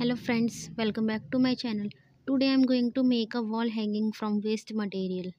Hello friends, welcome back to my channel. Today I am going to make a wall hanging from waste material.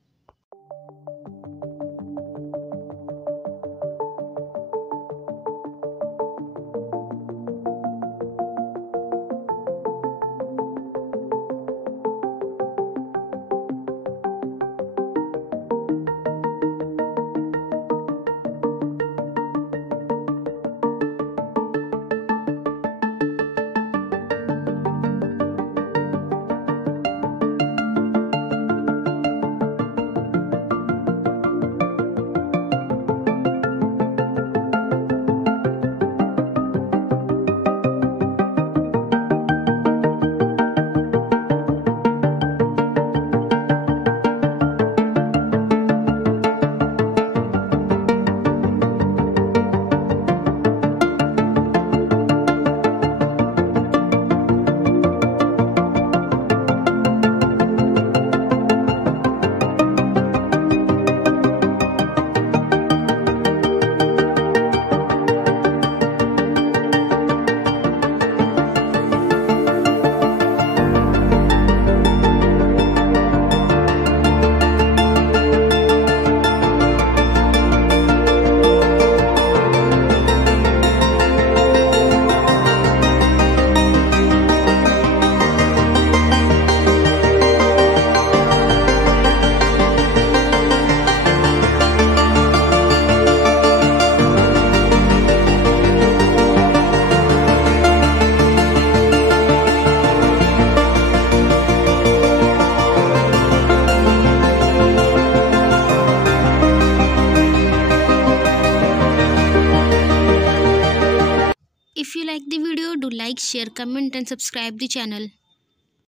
If you like the video, do like, share, comment and subscribe the channel.